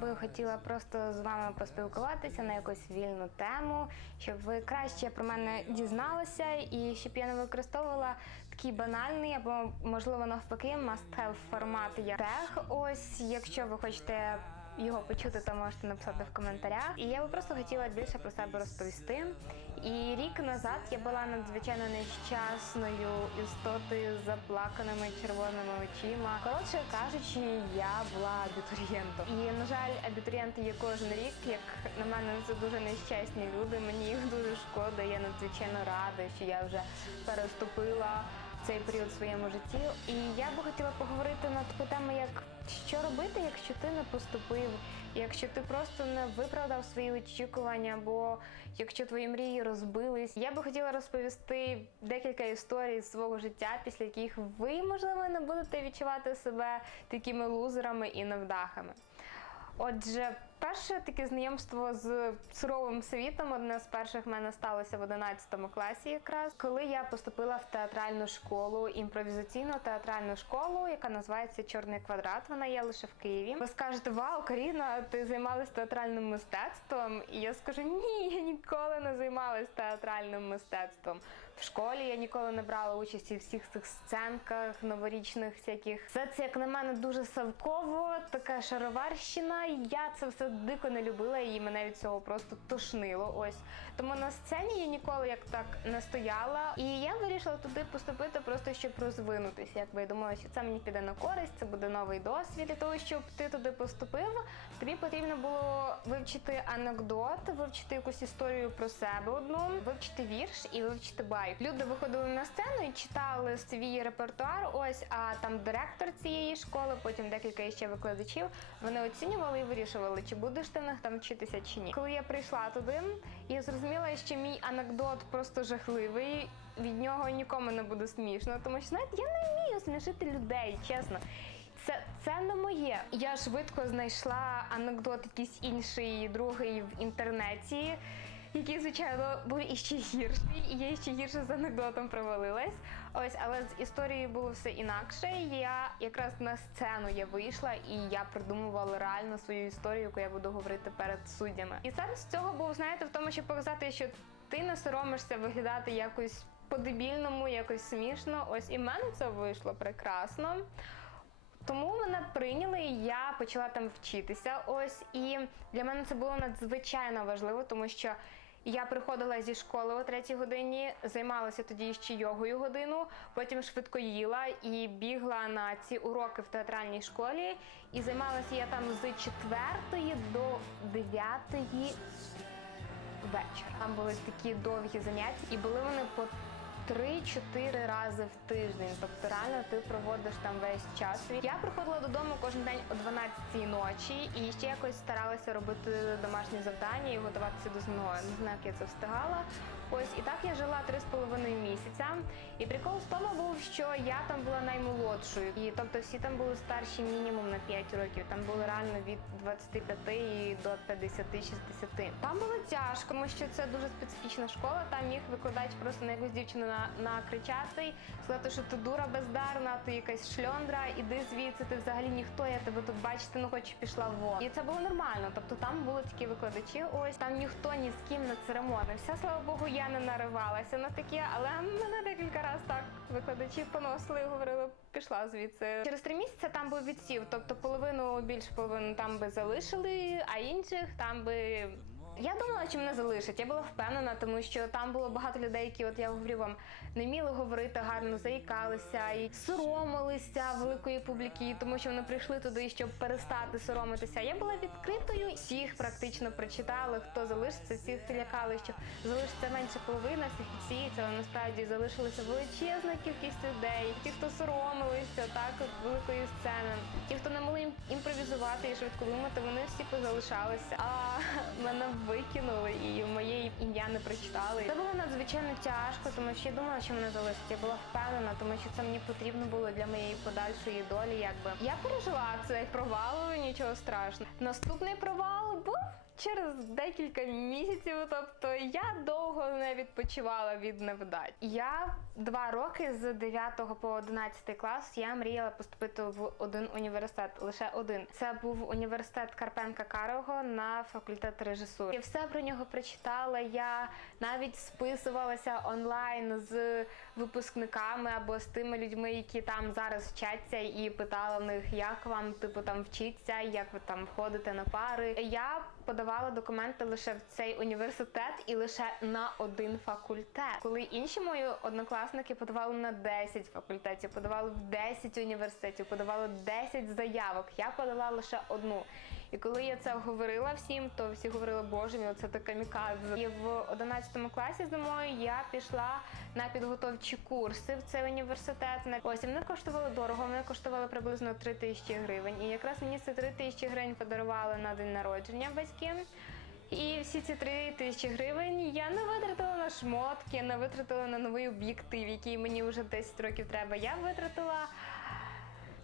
би хотіла просто з вами поспілкуватися на якусь вільну тему, щоб ви краще про мене дізналися і щоб я не використовувала такий банальний або можливо навпаки must-have формат як тех. Ось, якщо ви хочете його почути, то можете написати в коментарях. І я би просто хотіла більше про себе розповісти. І рік назад я була надзвичайно нещасною істотою з заплаканими червоними очима. Коротше кажучи, я була абітурієнтом. І на жаль, абітурієнти є кожен рік. Як на мене, це дуже нещасні люди. Мені їх дуже шкода. Я надзвичайно рада, що я вже переступила цей період в своєму житті. І я би хотіла поговорити на таку тему, як що робити, якщо ти не поступив, якщо ти просто не виправдав свої очікування, або якщо твої мрії розбились. Я би хотіла розповісти декілька історій з свого життя, після яких ви, можливо, не будете відчувати себе такими лузерами і невдахами. Отже, перше таке знайомство з суровим світом одне з перших в мене сталося в 11 класі, якраз коли я поступила в театральну школу, імпровізаційну театральну школу, яка називається Чорний квадрат. Вона є лише в Києві. Ви скажете, вау, Каріна, ти займалась театральним мистецтвом? І я скажу, ні, я ніколи не займалась театральним мистецтвом. В школі я ніколи не брала участі в всіх цих сценках, новорічних всяких. Все це, як на мене, дуже савково, така шароварщина. Я це все дико не любила, і мене від цього просто тошнило. Ось тому на сцені я ніколи як так не стояла. І я вирішила туди поступити просто щоб розвинутися. Якби я думала, що це мені піде на користь, це буде новий досвід. Для того, щоб ти туди поступив, тобі потрібно було вивчити анекдот, вивчити якусь історію про себе одну, вивчити вірш і вивчити байк. Люди виходили на сцену і читали свій репертуар. Ось а там директор цієї школи, потім декілька ще викладачів. Вони оцінювали і вирішували, чи будеш ти них там вчитися чи ні. Коли я прийшла туди, я зрозуміла, що мій анекдот просто жахливий. Від нього нікому не буде смішно, тому що знаєте, я не вмію смішити людей, чесно. Це, це не моє. Я швидко знайшла анекдот якийсь інший, другий в інтернеті, який, звичайно, був іще гірший, і я ще гірше з анекдотом провалилась. Ось, але з історією було все інакше. Я якраз на сцену я вийшла і я придумувала реально свою історію, яку я буду говорити перед суддями. І сенс цього був, знаєте, в тому, щоб показати, що ти не соромишся виглядати якось по-дебільному, якось смішно. Ось і в мене це вийшло прекрасно. Тому мене прийняли, і я почала там вчитися. Ось і для мене це було надзвичайно важливо, тому що я приходила зі школи о третій годині, займалася тоді ще йогою годину, потім швидко їла і бігла на ці уроки в театральній школі. І займалася я там з четвертої до дев'ятої вечора. Там були такі довгі заняття, і були вони по 3-4 рази в тиждень. Тобто реально ти проводиш там весь час. Я приходила додому кожен день о 12 ночі і ще якось старалася робити домашні завдання і готуватися до зною. Не знаю, як я це встигала. Ось і так я жила 3,5 місяця. І прикол в тому був, що я там була наймолодшою. І тобто всі там були старші мінімум на 5 років. Там були реально від 25 і до 50-60. Там було тяжко, тому що це дуже специфічна школа. Там міг викладач просто на якусь дівчину на, накричати, сказати, що ти дура бездарна, ти якась шльондра, іди звідси, ти взагалі ніхто, я тебе тут бачити не хочу, пішла вон. І це було нормально. Тобто там були такі викладачі, ось там ніхто ні з ким не церемонився. Слава Богу, я не наривалася на таке, але мене декілька разів так викладачі поносили і говорили, пішла звідси. Через три місяці там був відсів, тобто половину більше половину там би залишили, а інших там би. Я думала, що мене залишать. Я була впевнена, тому що там було багато людей, які, от я говорю вам, не вміли говорити гарно, заїкалися і соромилися великої публіки, тому що вони прийшли туди, щоб перестати соромитися. Я була відкритою, всіх практично прочитали, хто залишиться, всіх лякали, що залишиться менше половина, всіх відсіється, але насправді залишилася величезна кількість людей, ті, хто соромилися, так от великої сцени, ті, хто імпровізувати і швидко вимити, вони всі позалишалися. А мене викинули і моє ім'я не прочитали. Це було надзвичайно тяжко, тому що я думала, що мене залишить. Я була впевнена, тому що це мені потрібно було для моєї подальшої долі. Якби я пережила це провал, нічого страшного. Наступний провал був через декілька місяців. Тобто я довго не відпочивала від невдач. Я два роки з 9 по 11 клас я мріяла поступити в один університет, лише один. Це був університет Карпенка Карого на факультет режисури. Я все про нього прочитала. Я навіть списувалася онлайн з випускниками або з тими людьми, які там зараз вчаться, і питала в них, як вам типу там вчиться, як ви там ходите на пари. Я подавала документи лише в цей університет і лише на один факультет. Коли інші мої однокласники подавали на 10 факультетів, подавали в 10 університетів, подавали 10 заявок. Я подала лише одну. І коли я це говорила всім, то всі говорили, боже мій, це така камікадзе. І в 11 класі зимою я пішла на підготовчі курси в цей університет. Ось і вони коштували дорого, вони коштували приблизно 3 тисячі гривень. І якраз мені ці 3 тисячі гривень подарували на день народження батьки. І всі ці 3 тисячі гривень я не витратила на шмотки, не витратила на новий об'єктив, який мені вже 10 років треба. Я витратила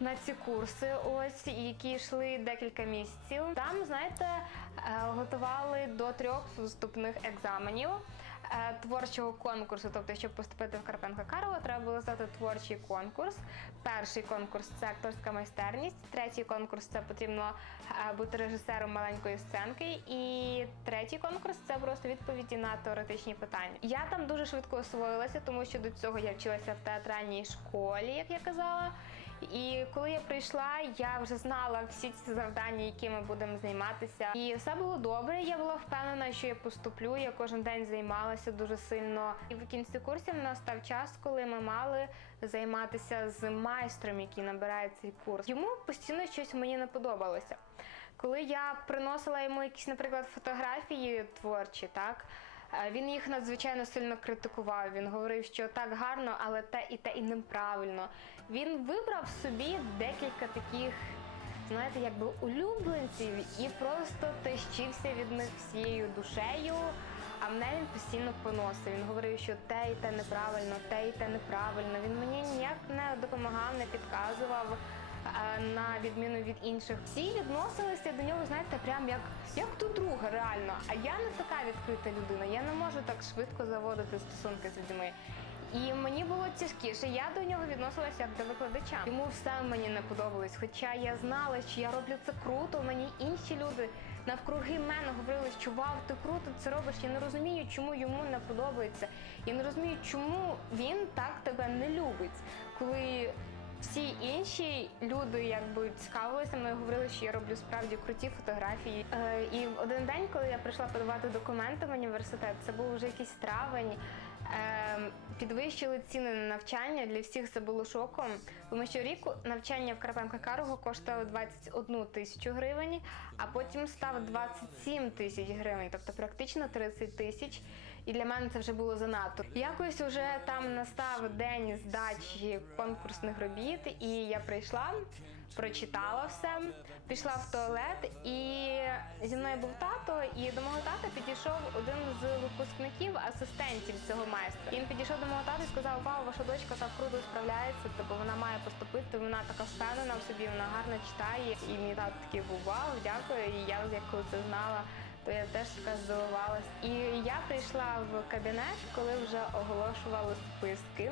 на ці курси, ось які йшли декілька місяців. Там, знаєте, е, готували до трьох вступних екзаменів. е, Творчого конкурсу, тобто, щоб поступити в Карпенка Карова, треба було здати творчий конкурс. Перший конкурс це акторська майстерність. Третій конкурс це потрібно е, бути режисером маленької сценки. І третій конкурс це просто відповіді на теоретичні питання. Я там дуже швидко освоїлася, тому що до цього я вчилася в театральній школі, як я казала. І коли я прийшла, я вже знала всі ці завдання, які ми будемо займатися. І все було добре. Я була впевнена, що я поступлю. Я кожен день займалася дуже сильно. І в кінці курсів настав час, коли ми мали займатися з майстром, який набирає цей курс. Йому постійно щось мені не подобалося. Коли я приносила йому якісь, наприклад, фотографії творчі, так. Е, Він їх надзвичайно сильно критикував. Він говорив, що так гарно, але те і те і неправильно. Він вибрав собі декілька таких, знаєте, якби улюбленців і просто тащився від них всією душею. А мене він постійно поносив. Він говорив, що те і те неправильно, те і те неправильно. Він мені ніяк не допомагав, не підказував. Е, На відміну від інших, всі відносилися до нього, знаєте, прям як, як до друга, реально. А я не така відкрита людина. Я не можу так швидко заводити стосунки з людьми. І мені було тяжкіше. Я до нього відносилася як до викладача. Йому все мені не подобалось. Хоча я знала, що я роблю це круто. Мені інші люди навкруги мене говорили, що вау, ти круто це робиш. Я не розумію, чому йому не подобається. Я не розумію, чому він так тебе не любить. Коли всі інші люди якби цікавилися, ми говорили, що я роблю справді круті фотографії. Е, і в один день, коли я прийшла подавати документи в університет, це був вже якийсь травень. Е, підвищили ціни на навчання. Для всіх це було шоком, тому що рік навчання в Карпенка Карого коштувало 21 тисячу гривень, а потім став 27 тисяч гривень, тобто практично 30 тисяч. І для мене це вже було занадто. Якось вже там настав день здачі конкурсних робіт, і я прийшла, прочитала все, пішла в туалет, і зі мною був тато. І до мого тата підійшов один з випускників, асистентів цього майстра. І Він підійшов до мого тата і сказав: Вау, ваша дочка так круто справляється, тобто вона має поступити, вона така впевнена в собі, вона гарно читає. І мій тато такий був вау, дякую. І я як коли це знала то я теж здивувалась. І я прийшла в кабінет, коли вже оголошували списки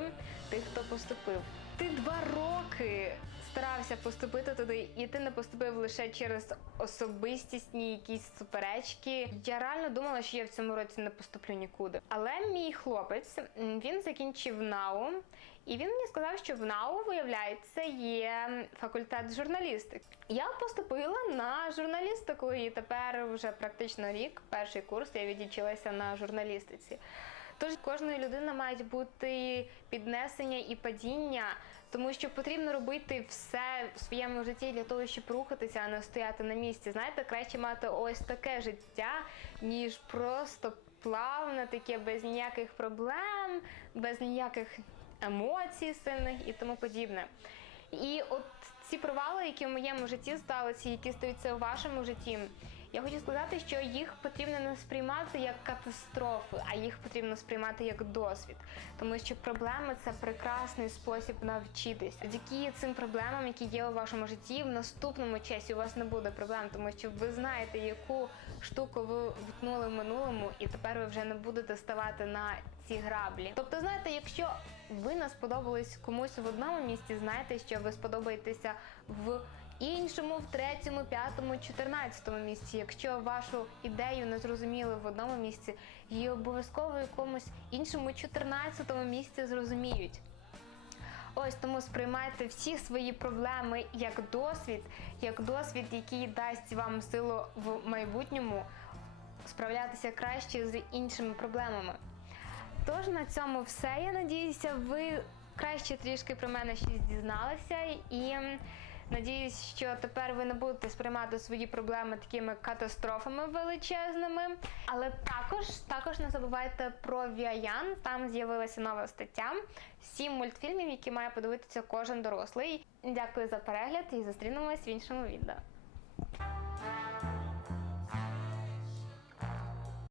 тих, хто поступив. Ти два роки старався поступити туди, і ти не поступив лише через особистісні якісь суперечки. Я реально думала, що я в цьому році не поступлю нікуди. Але мій хлопець він закінчив НАУ, і він мені сказав, що в НАУ, виявляється, є факультет журналістики. Я поступила на журналістику, і тепер вже практично рік, перший курс, я відічилася на журналістиці. Тож кожної людини мають бути піднесення і падіння, тому що потрібно робити все в своєму житті для того, щоб рухатися, а не стояти на місці. Знаєте, краще мати ось таке життя, ніж просто плавне, таке без ніяких проблем, без ніяких емоцій сильних і тому подібне. І от ці провали, які в моєму житті сталися, які стаються у вашому житті, Я хочу сказати, що їх потрібно не сприймати як катастрофи, а їх потрібно сприймати як досвід, тому що проблеми це прекрасний спосіб навчитись. Завдяки цим проблемам, які є у вашому житті, в наступному часі у вас не буде проблем, тому що ви знаєте, яку штуку ви втнули в минулому, і тепер ви вже не будете ставати на ці граблі. Тобто, знаєте, якщо ви не сподобались комусь в одному місці, знайте, що ви сподобаєтеся в іншому, в третьому, п'ятому, чотирнадцятому місці. Якщо вашу ідею не зрозуміли в одному місці, її обов'язково в якомусь іншому чотирнадцятому місці зрозуміють. Ось тому сприймайте всі свої проблеми як досвід, як досвід, який дасть вам силу в майбутньому справлятися краще з іншими проблемами. Тож на цьому все. Я надіюся, ви краще трішки про мене щось дізналися і. Надіюсь, що тепер ви не будете сприймати свої проблеми такими катастрофами величезними. Але також, також не забувайте про Віаян. Там з'явилася нова стаття. Сім мультфільмів, які має подивитися кожен дорослий. Дякую за перегляд і зустрінемось в іншому відео.